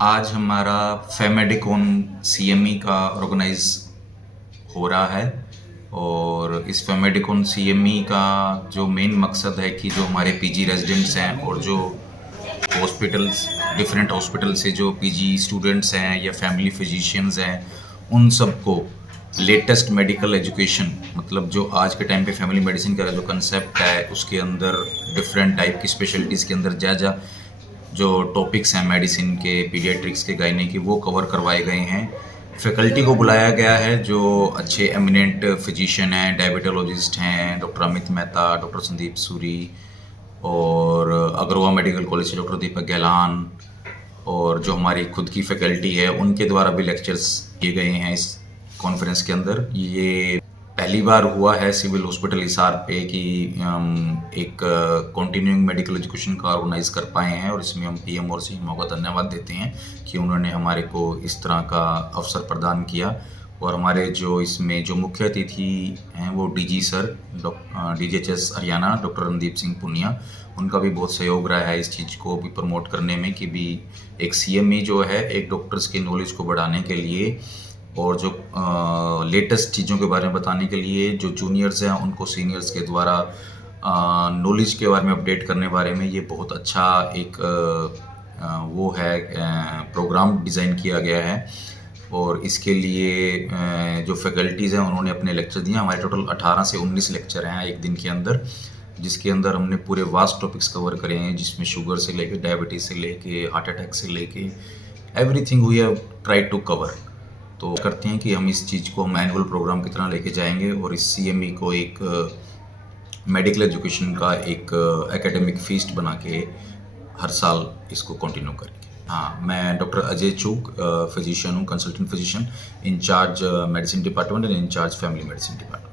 आज हमारा फेमेडिकोन सीएमई का ऑर्गेनाइज हो रहा है और इस फेमेडिकोन सीएमई का जो मेन मकसद है कि जो हमारे पीजी रेजिडेंट्स हैं और जो हॉस्पिटल्स डिफरेंट हॉस्पिटल से जो पीजी स्टूडेंट्स हैं या फैमिली फिजिशियंस हैं उन सबको लेटेस्ट मेडिकल एजुकेशन, मतलब जो आज के टाइम पे फैमिली मेडिसिन का जो कंसेप्ट है उसके अंदर डिफरेंट टाइप की स्पेशलिटीज़ के अंदर जा जो टॉपिक्स हैं मेडिसिन के, पीडियाट्रिक्स के, गायने के, वो कवर करवाए गए हैं। फैकल्टी को बुलाया गया है जो अच्छे एमिनेंट फिजिशियन हैं, डायबिटोलॉजिस्ट हैं, डॉक्टर अमित मेहता, डॉक्टर संदीप सूरी और अग्रवा मेडिकल कॉलेज से डॉक्टर दीपक गहलान और जो हमारी खुद की फैकल्टी है उनके द्वारा भी लेक्चर्स किए गए हैं इस कॉन्फ्रेंस के अंदर। ये पहली बार हुआ है सिविल हॉस्पिटल हिसार पे कि हम एक कंटिन्यूइंग मेडिकल एजुकेशन का ऑर्गेनाइज कर पाए हैं और इसमें हम पीएम और सीएमओ का धन्यवाद देते हैं कि उन्होंने हमारे को इस तरह का अवसर प्रदान किया। और हमारे जो इसमें जो मुख्य अतिथि हैं वो डीजी सर डीजीएचएस हरियाणा डॉक्टर रणदीप सिंह पुनिया, उनका भी बहुत सहयोग रहा है इस चीज़ को भी प्रमोट करने में कि भी एक सीएमई जो है एक डॉक्टर्स की नॉलेज को बढ़ाने के लिए और जो लेटेस्ट चीज़ों के बारे में बताने के लिए जो जूनियर्स हैं उनको सीनियर्स के द्वारा नॉलेज के बारे में अपडेट करने बारे में ये बहुत अच्छा एक वो है प्रोग्राम डिज़ाइन किया गया है। और इसके लिए जो फैकल्टीज़ हैं उन्होंने अपने लेक्चर दिए। हमारे टोटल 18 से 19 लेक्चर हैं एक दिन के अंदर, जिसके अंदर हमने पूरे वास्ट टॉपिक्स कवर करे हैं, जिसमें शुगर से लेके डायबिटीज़ से लेके हार्ट अटैक से लेके everything we have try to cover. तो करते हैं कि हम इस चीज़ को हम एनुअल प्रोग्राम की तरह लेके जाएंगे और इस सीएमई को एक मेडिकल एजुकेशन का एक एकेडमिक फीस्ट बना के हर साल इसको कंटिन्यू करेंगे। हाँ, मैं डॉक्टर अजय चूक फिजिशियन हूँ, consultant physician, incharge medicine department and incharge family medicine department.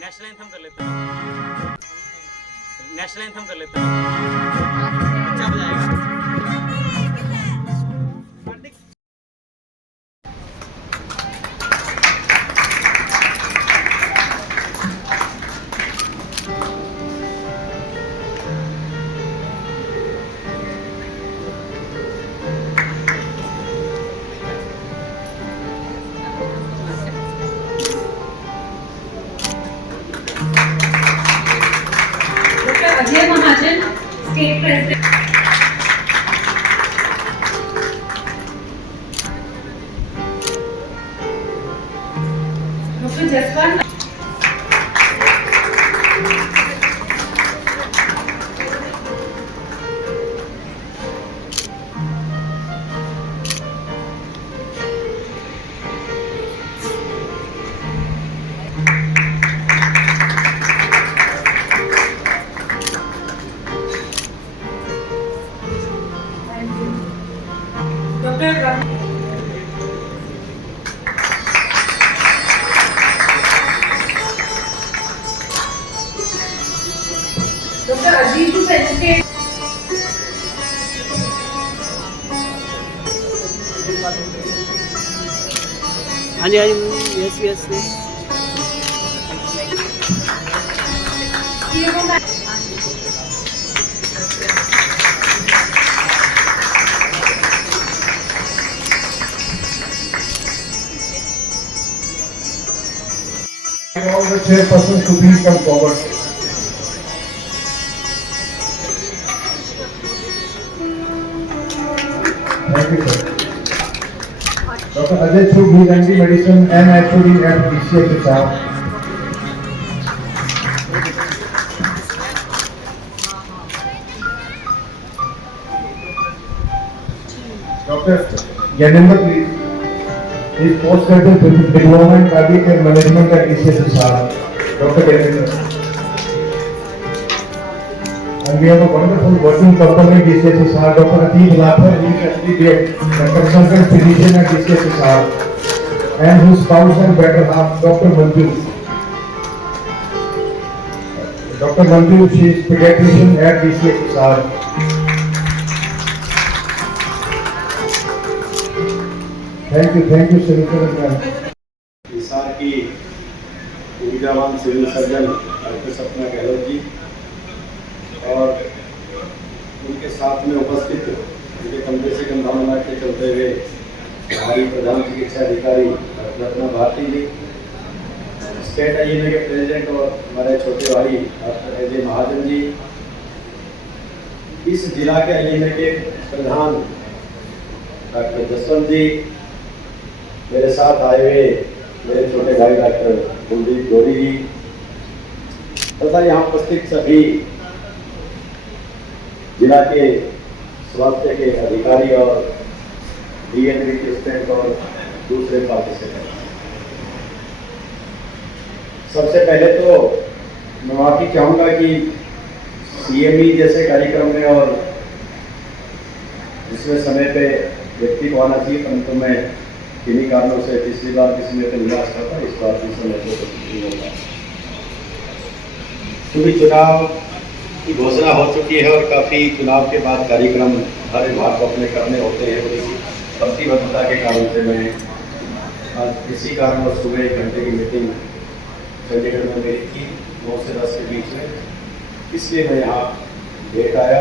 National anthem कर लेते हैं, नेशनल एंथम कर लेते हैं, बच्चा बजाएगा। Ajay Mahajan, state president. Doctor Jaswant. Dr. Aziz to felicitate. हाँ जी yes yes yes CMO ma'am. All the chairpersons to please come forward. Thank you, sir. Dr. Ajay Chugh, he is MD Medicine and actually at PCH Hisar. Dr. Ganimba, please. He is postgraduate diploma in cardiac and management at PCH Hisar. Dr. Ganimba. And we have a wonderful working couple in DCS Hisar, Dr. Atif Lafar, he is actually the consultant physician at DCS Hisar, and his spouse and better half, Dr. Manju. Dr. Manju, she is pediatrician at DCS Hisar. Thank you, Senator ma'am. Hisar की ऊर्जावान civil surgeon doctor सपना गहलोत जी और उनके साथ में उपस्थित उनके कंधे से कंधा मिला के चलते हुए हमारी प्रधान चिकित्सा अधिकारी रत्ना भारती जी, स्टेट आईएमए के प्रेसिडेंट और हमारे छोटे भाई डॉक्टर अजय महाजन जी, इस जिला के आईएमए के प्रधान डॉक्टर जसवंत जी, मेरे साथ आए हुए मेरे छोटे भाई डॉक्टर कुलदीप गौरी जी तथा यहाँ उपस्थित सभी जिला के स्वास्थ्य के अधिकारी और डीएनबी के स्टूडेंट और दूसरे पार्टिसिपेंट, सबसे पहले तो मैं माफी चाहूँगा कि सीएमई जैसे कार्यक्रम में और जिसमें समय पे व्यक्ति को आना चाहिए, परंतु मैं किन्हीं कारणों से पिछली बार किसी में निराश था, इस बार भी समय को नहीं होगा क्योंकि चुनाव की घोषणा हो चुकी है और काफ़ी चुनाव के बाद कार्यक्रम हर विभाग को अपने करने होते हैं। और प्रतिबद्धता के कारण से मैं आज इसी कारण और सुबह 1 घंटे की मीटिंग चंडीगढ़ में मेरी थी 9 से 10 के बीच में, इसलिए मैं यहाँ लेट आया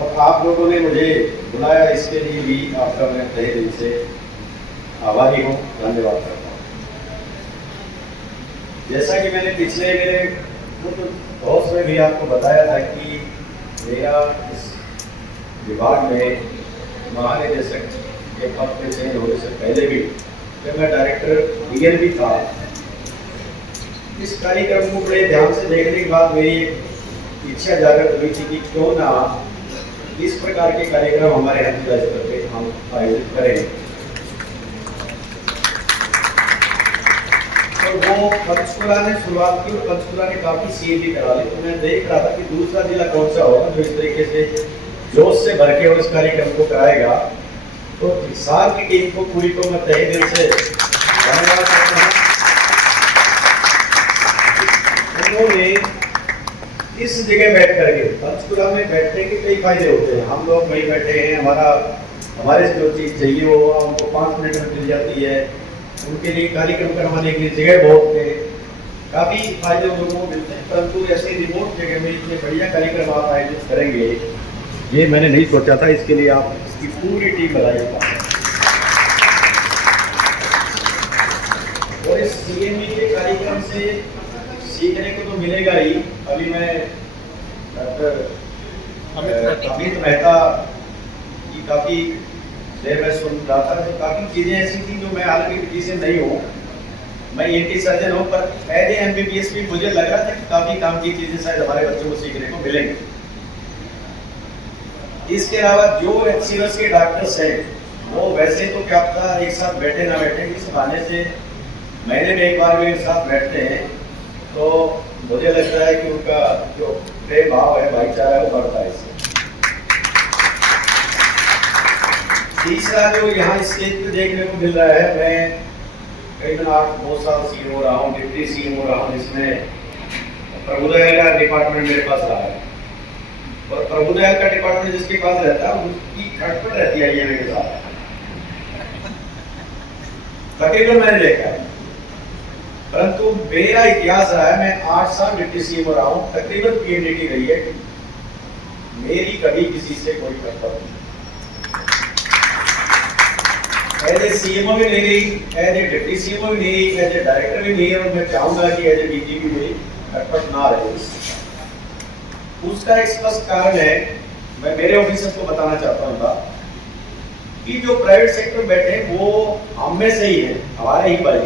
और आप लोगों ने मुझे बुलाया, इसके लिए भी आपका मैं तहे दिल से आभारी हूँ, धन्यवाद करता हूँ। जैसा कि मैंने पिछले मेरे बॉस में भी आपको बताया था कि मेरा इस विभाग में महानिदेशक के पद पे चयन होने से पहले भी जब मैं डायरेक्टर डीएनबी था, इस कार्यक्रम को बड़े ध्यान से देखने के बाद मेरी इच्छा जागृत हुई थी कि क्यों ना इस प्रकार के कार्यक्रम हमारे यहाँ जिला स्तर पे हम आयोजित करें। और वो पंचकुला ने शुरुआत की और पंचकुला ने काफी सीएबी करा ली, तो मैं देख रहा था कि दूसरा जिला कौन सा होगा जो इस तरीके से जोश से भर के और इस कार्यक्रम को कराएगा। तो हिसार की टीम को पूरी को मैं तहे दिल से धन्यवाद करता हूँ। उन्होंने इस जगह बैठ करके पंचकुला में बैठने के कई फायदे होते हैं। हम लोग वहीं बैठे हैं, हमारे जो चीज़ चाहिए वो हमको 5 मिनट में मिल जाती है, उनके लिए कार्यक्रम करवाने के लिए जगह बहुत है, काफ़ी फायदे लोगों को मिलते हैं। परंतु ऐसे रिमोट जगह में इतने बढ़िया कार्यक्रम आप आयोजित करेंगे ये मैंने नहीं सोचा था, इसके लिए आप इसकी पूरी टीम बधाई होता है। और इस सीएमई के कार्यक्रम से सीखने को तो मिलेगा ही। अभी मैं डॉक्टर अमित मेहता की काफ़ी देर में सुन रहा था, तो काफ़ी चीज़ें ऐसी थी जो मैं हालांकि किसी से नहीं हूँ, मैं एंटी सर्जन हूँ, पर एज ए एमबीबीएस भी मुझे लग रहा था कि काफ़ी काम की चीज़ें शायद हमारे बच्चों को सीखने को मिलेंगी। इसके अलावा जो एचसीएस के डॉक्टर्स हैं वो वैसे तो क्या पता एक साथ बैठे ना बैठे, इस बहाने से महीने में एक बार भी एक साथ बैठते हैं, तो मुझे लगता है कि उनका जो प्रेम भाव है, भाईचारा है, वो बढ़ता है इससे। तीसरा जो यहाँ स्टेज पे देखने को मिल रहा है, मैं करीबन 8-9 साल सीएम हो रहा हूँ, डिप्टी सीएम हो रहा हूँ, जिसमें प्रभुदयाल का डिपार्टमेंट मेरे पास रहा है। और प्रभुदयाल का डिपार्टमेंट जिसके पास रहता है उसकी खटपट रहती है ये मेरे साथ, तकरीबन मैंने देखा है। परंतु मेरा इतिहास रहा है, मैं 8 साल डिप्टी सीएम हो रहा हूँ, तकरीबन पीएनडीटी रही है, मेरी कभी किसी से कोई खटपट नहीं। एज ए सीएमओ भी नहीं रही, एज ए डिप्टी सीएमओ भी नहीं रही, एज ए डायरेक्टर भी नहीं, और मैं चाहूंगा कि एज ए डीजीपी भी खटपट ना रहे। उसका एक स्पष्ट कारण है, मैं मेरे ऑफिसर्स को बताना चाहता हूँ कि जो प्राइवेट सेक्टर में बैठे हैं वो हम में से ही है, हमारे ही भाई।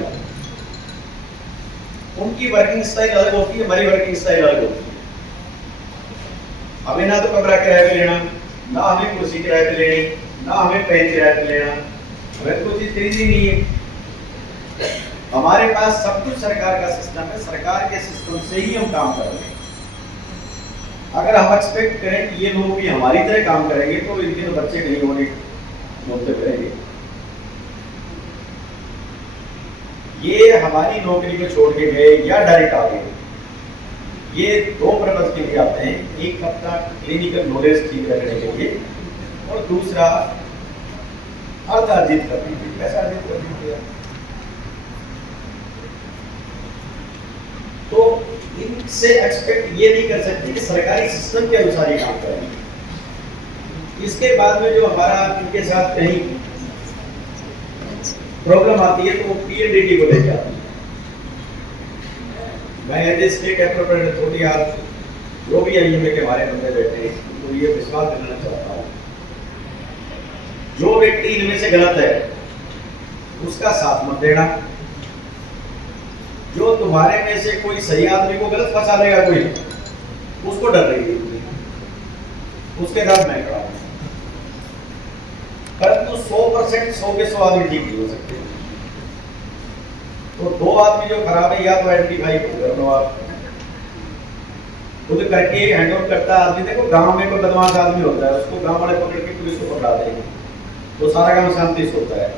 उनकी वर्किंग स्टाइल अलग होती है, हमारी वर्किंग स्टाइल अलग होती है। हमें ना तो कमरा किराए पे लेना, ना हमें कुर्सी किराए पे लेनी, ना हमें पेन किराए पे लेना, हमें कोई चीज खरीदनी नहीं है। हमारे पास सब कुछ सरकार का सिस्टम है, सरकार के सिस्टम से ही हम काम कर रहे हैं। अगर हम एक्सपेक्ट करें कि ये लोग भी हमारी तरह काम करेंगे तो इनके तो बच्चे नहीं होने होते करेंगे। ये हमारी नौकरी को छोड़ के गए या डायरेक्ट आ गए, ये 2 पर्पज के लिए आते हैं। एक अपना क्लिनिकल नॉलेज ठीक रखने के लिए, और दूसरा अर्थ अर्जित करने के लिए, पैसा अर्जित करने के लिए। तो इनसे एक्सपेक्ट ये नहीं कर सकते कि सरकारी सिस्टम के अनुसार ही काम करेंगे। इसके बाद में जो हमारा इनके साथ कहीं प्रॉब्लम आती है तो वो पीएनडीटी को लेकर आती है। मैं as a state appropriate authority, आज जो भी आईएमए के हमारे बंदे बैठे हैं, तो ये विश्वास दिलाना चाहता हूँ, जो व्यक्ति इनमें से गलत है उसका साथ मत देना। जो तुम्हारे में से कोई सही आदमी को गलत फंसा लेगा कोई, उसको डर रही है, उसके साथ मैं खड़ा हूं। परंतु 100% 100 के 100 आदमी ठीक नहीं हो सकते। तो 2 आदमी जो खराब है, या तो आइडेंटिफाई कर लो आप खुद करके, हैंड ओवर करता आदमी। देखो गांव में कोई बदमाश आदमी होता है, उसको गांव वाले पकड़ के पुलिस को पकड़ा देंगे तो सारा काम शांति से होता है।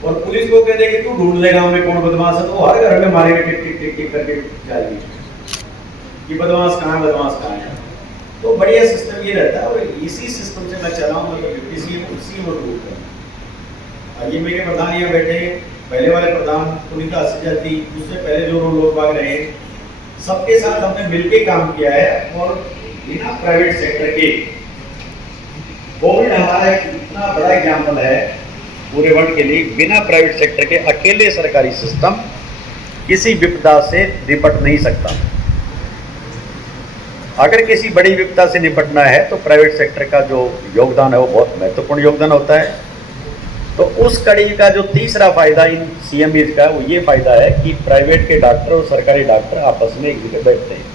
और पुलिस को कह देगी तू ढूंढ ले गांव में कौन बदमाश है, तो हर घर में मारेगा टिक टिक टिक टिक करके जाएगी कि बदमाश कहाँ है, बदमाश कहाँ है। तो बढ़िया सिस्टम ये रहता है, और इसी सिस्टम से मैं चला हूँ। मतलब इसी रूप है। ये मेरे प्रधान यहाँ बैठे, पहले वाले प्रधान पुनीता आसिजा थी, उससे पहले जो लोग बाग रहे, सबके साथ हमने मिलकर काम किया है। और बिना प्राइवेट सेक्टर के, कोविड हमारा एक इतना बड़ा एग्जाम्पल है पूरे वर्ल्ड के लिए, बिना प्राइवेट सेक्टर के अकेले सरकारी सिस्टम किसी विपदा से निपट नहीं सकता। अगर किसी बड़ी विपदा से निपटना है तो प्राइवेट सेक्टर का जो योगदान है वो बहुत महत्वपूर्ण योगदान होता है। तो उस कड़ी का जो तीसरा फायदा इन सीएमईज का, वो ये फायदा है कि प्राइवेट के डॉक्टर और सरकारी डॉक्टर आपस में एक जगह बैठते हैं।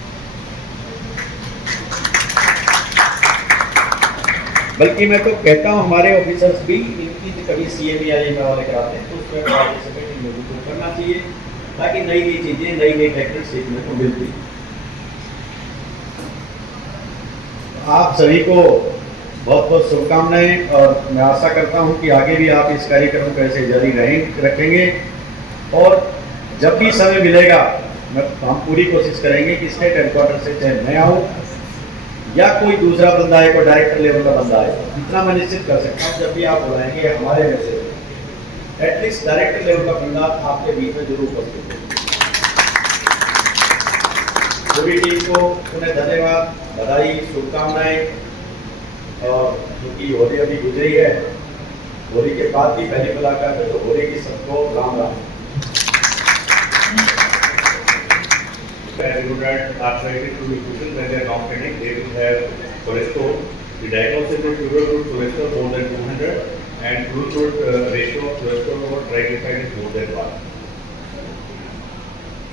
बल्कि मैं तो कहता हूँ हमारे ऑफिसर्स भी इनकी कभी सीएमई वाले कराते हैं तो उसमें पार्टिसिपेट जरूर करना चाहिए, ताकि नई नई चीजें, नई नई टेक्निक सीखने को मिलती। आप सभी को बहुत बहुत शुभकामनाएं, और मैं आशा करता हूं कि आगे भी आप इस कार्यक्रम को ऐसे जारी रखेंगे। और जब भी समय मिलेगा हम पूरी कोशिश करेंगे कि स्टेट हेडक्वार्टर से चाहे मैं आऊँ या कोई दूसरा बंदा है, कोई डायरेक्टर लेवल का बंदा है, इतना मैं निश्चित कर सकता हूँ जब भी आप बुलाएंगे हमारे में से एटलीस्ट डायरेक्टर लेवल का बंदा आपके बीच में जरूर उपस्थित हो। पूरी टीम को पुनः धन्यवाद, बधाई, शुभकामनाएं। और क्योंकि होली अभी गुजरी है, होली के बाद भी पहली मुलाकात है, तो होली की सबको राम Ram. Arthritis to nutrition when they are not getting, they will have cholesterol. The diagnosis of sugar root cholesterol more than 200 and root ratio of cholesterol over triglyceride is more than 1.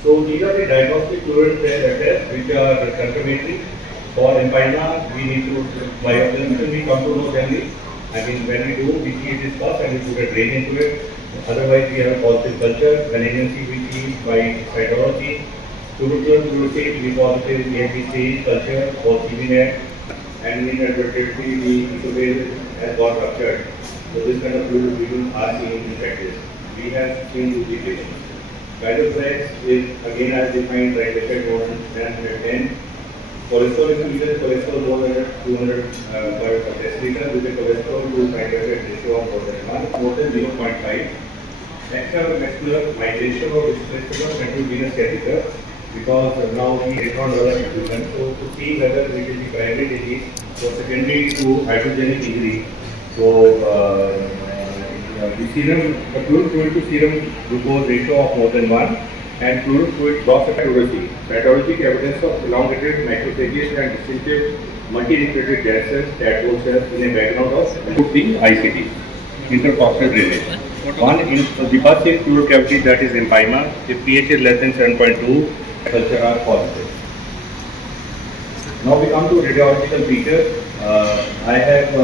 So these are the diagnostic fluid tests which are confirmatory. For angina, we need to, by observation, we come to know generally. I mean, when we do, we see it is first and we put a drain into it. Otherwise, we have a positive culture. Malignancy we see by cytology. Tuberculosis, we will see to be positive, ABC, culture, or CBNet, and inadvertently the incubation has got ruptured. So this kind of fluid diffusion are seen in practice. We have seen two patients. Valproax is again as defined triglyceride more than 110. Cholesterol is usually cholesterol more than 200 per deciliter with a cholesterol to triglyceride ratio of more than 0.5. Extravascular migration of intestinal central venous catheter because now we electron dollar infusion. So to see whether it is the primary disease or secondary to hydrogenic injury. So the serum, the fluid fluid to serum glucose ratio of more than 1 and fluid fluid loss of pathology. Pathologic evidence of elongated macrophages and distinctive multi-nucleated dead cells that was in a background of the ICD, intercostal drainage. One in the first is fluid cavity, that is empyema. If pH is less than 7.2, culture are positive. Now we come to radiological features. I have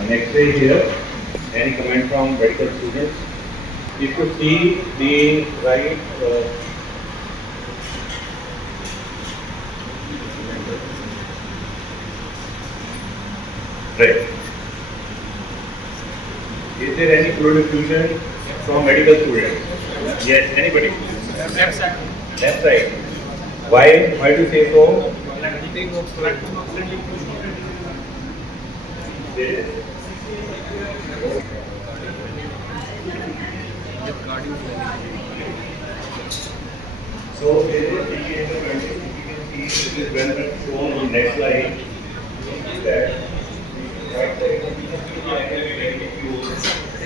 an X-ray here. Any comment from medical students? If you see the right right. Is there any fluid diffusion from medical students? Yes, anybody? Left side. Left side. Why? Why do you say so? There is. So there is a indicator condition. You can see this is well shown on next slide. That right side of the area is very diffuse.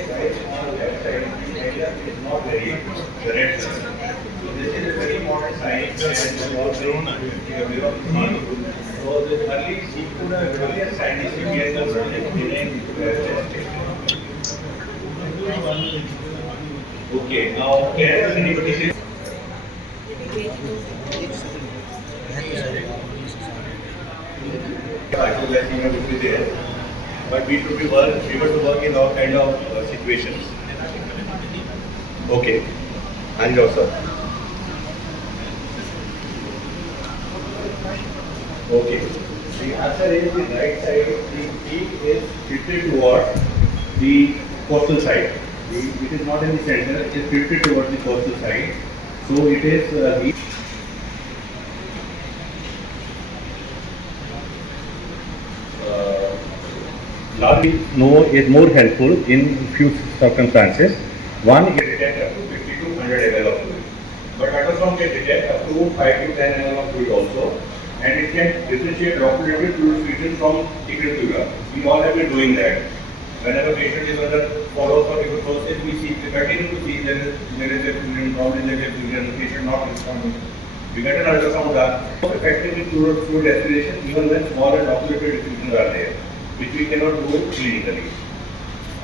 Right on left side of the area is not very correct. So this is a very modern science and also so the earlier scientific methods okay, now can anybody say? Hypoglycemia would be there, but we should be able to work in all kind of situations. Okay, and sir. Okay, the answer is the right side. The peak is tilted towards the coastal side. It is not in the center. It is tilted towards the coastal side. So it is largely no is more helpful in few circumstances. One is detect up to 50 to 100 ml of fluid, but ultrasound can detect up to 5 to 10 ml of fluid also, and it can differentiate droplet fluid region from secret fluid. We all have been doing that. Whenever patient is under follow-up for tuberculosis, we continue to see there is a fluid problem, there is a fluid, and the patient not responding. We get an ultrasound done. Effective in fluid aspiration even when small and occlusive diffusions are there, which we cannot do clinically.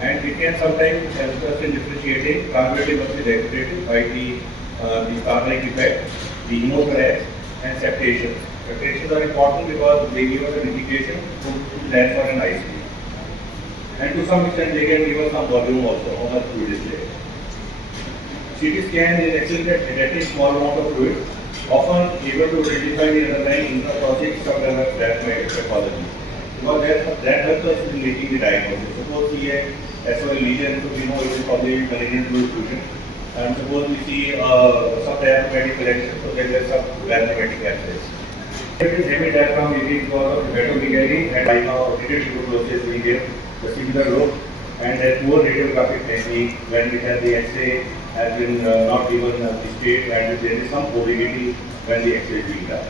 And it can sometimes help us in differentiating convertive versus exudative by the Stark-like effect, the hemothorax, and septations. Septations are important because they give us an indication to plan for an ICU. And to some extent they can give us some volume also, how much fluid is there. CT scan is excellent at detecting small amount of fluid, often able to identify the underlying intrathecal subdermal plasmatic pathology. Because that helps us in making the diagnosis. Suppose we see a SOL lesion, so we know it is probably malignant fluid diffusion. And suppose we see some diaphragmatic collection, so there is some diaphragmatic abscess. It is heavy diaphragm maybe because of hepatomegaly and by now treated tuberculosis we get the similar look and a poor radiographic technique when we have the X-ray has been not given the state and there is some ambiguity when the X-ray is being done.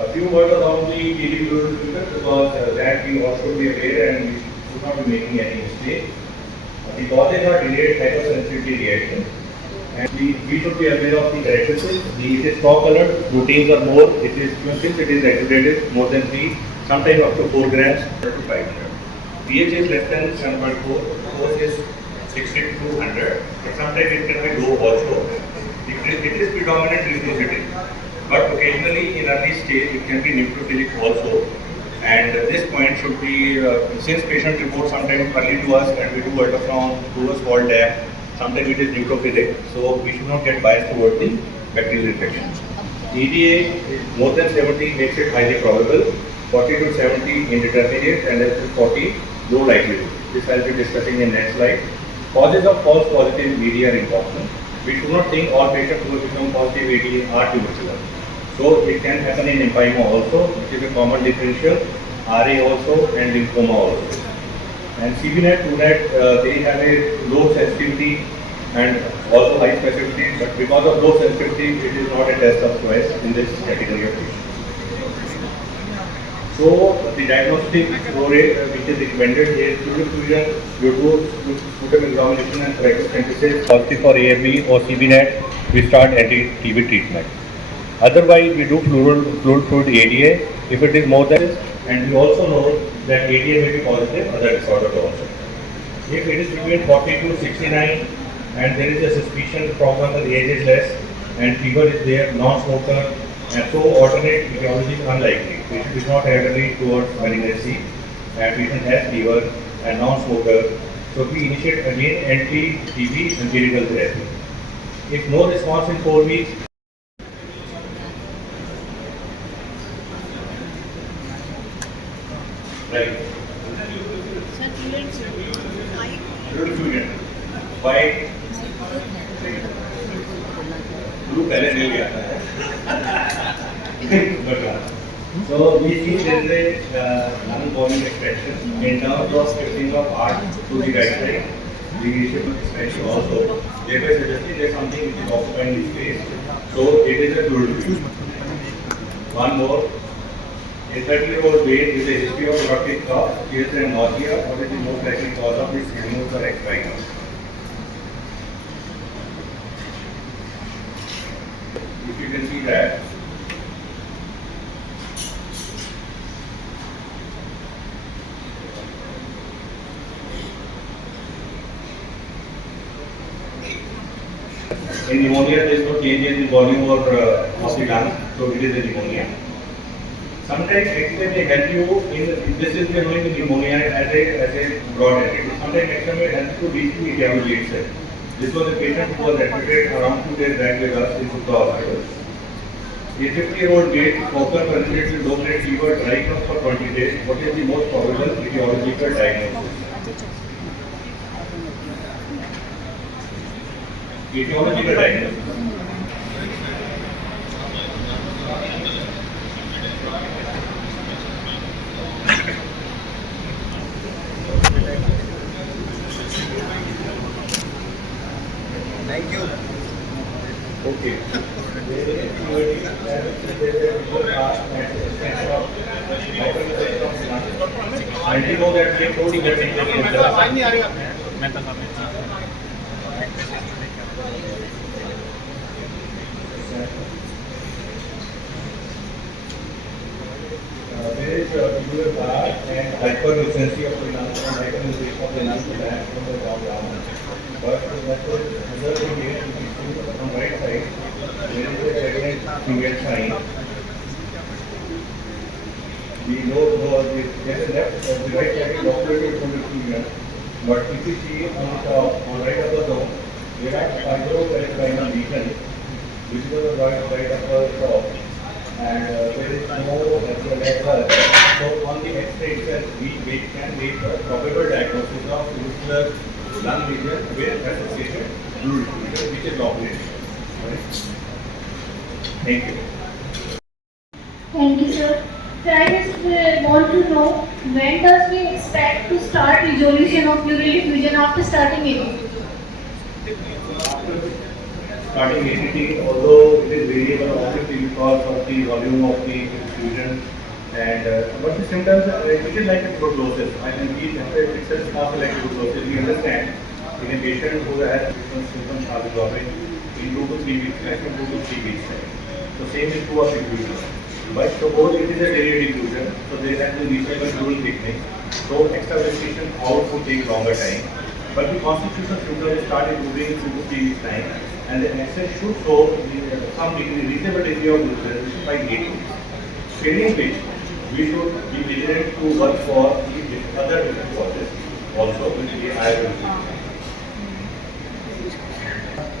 A few words about the TB fluid diffusion because that we all should be aware and we should not be making any mistake. The causes are delayed hypersensitivity reaction. And we should be aware of the characteristics. It is straw colored, proteins are more, since it is exudative, more than 3, sometimes up to 4 grams to 500. pH is less than 7.4, dose is 60 to 200, but sometimes it can be low also. It is predominantly nucleophilic, but occasionally in early stage it can be nucleophilic also. And this point should be, since patient reports sometimes early to us and we do ultrasound, do a small dab, sometimes it is neutrophilic, so we should not get biased towards the bacterial infection. EDA more than 70 makes it highly probable, 40 to 70 indeterminate, and up to 40 low likelihood. This I'll be discussing in next slide. Causes of false positive AD are important. We should not think all patients who become positive AD are tubercular. So it can happen in empyema also, which is a common differential, RA also and lymphoma also. And CBNet, TrueNet, they have a low sensitivity and also high specificity, but because of low sensitivity, it is not a test of choice in this category of patients. So the diagnostic flow rate which is recommended is fluid fusion, sputum examination and paracentesis. Positive for AFB or CBNet, we start anti-TB treatment. Otherwise, we do fluid fluid ADA if it is more than this, and we also know that ADA may be positive other disorders also. If it is between 40 to 69 and there is a suspicion, for example, the age is less and fever is there, non-smoker, and so alternate etiology is unlikely. Patient is not elderly towards malignancy, and patient has fever and non-smoker. So we initiate again anti-TB empirical therapy. If no response in 4 weeks, right? Fluid fusion. Why? Blue पहले ले लिया था. So we see there is a lung volume extraction in terms of shifting of heart to the right side. The shape of extraction also. Thereby suggesting there is something which is occupying the space. So it is a fluid fusion. One more. A 30-year-old male with a history of productive cough, chills and nausea. What is the most likely cause of this removal or explanation? If you can see that. In pneumonia, there is no change in the volume or of the lung, so it is a pneumonia. Sometimes X-ray may help you in this is knowing the pneumonia as a broad entity. Sometimes X-ray may help you to reach the etiology itself. This was a patient who was admitted around 2 days back with us in Gupta Hospital. A 50-year-old male smoker presented with low-grade fever, dry cough for 20 days. What is the most probable etiological diagnosis? Etiological diagnosis. Thank you. Okay. I didn't know that they told you that there is a tubular bar and hyperurgency of the lungs and hyperurgency of the lungs back from the down. But that was another thing here, if you see on right side, there is a pregnant female sign. We know there's a left, the right side is operated from the female. But if you see on the top, on right upper zone, there are fibroperitoneal lesion, which is on the right upper top. And there is no letter. So on the X-ray itself, we can make a probable diagnosis of tubular lung lesion with associated fluid fusion, which is operated. Right? Thank you. Thank you, sir. So I just want to know when does we expect to start resolution of pleural effusion after starting it? Starting ACT, although it is variable obviously because of the volume of the infusion and but the symptoms it is like a tuberculosis. I mean, it's a small like tuberculosis. We understand in a patient who has different symptoms are resolving in 2 to 3 weeks, maximum 2 to 3 weeks. So same is true of infusion. But suppose it is a delayed infusion, so there has been reasonable fluid thickening. So extravasation out would take longer time. But the constitutional symptoms start improving in 2 to 3 weeks time, and the access should show some degree, reasonable degree of resolution by 8 weeks. Failing which, we should be vigilant to work for the other different causes also, which we have.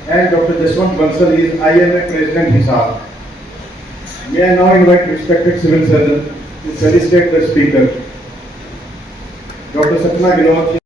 And Dr. Jaswant Bansal is IMA President Hisar. May I now invite respected civil servant to felicitate the speaker. Dr. Sapna Gilot,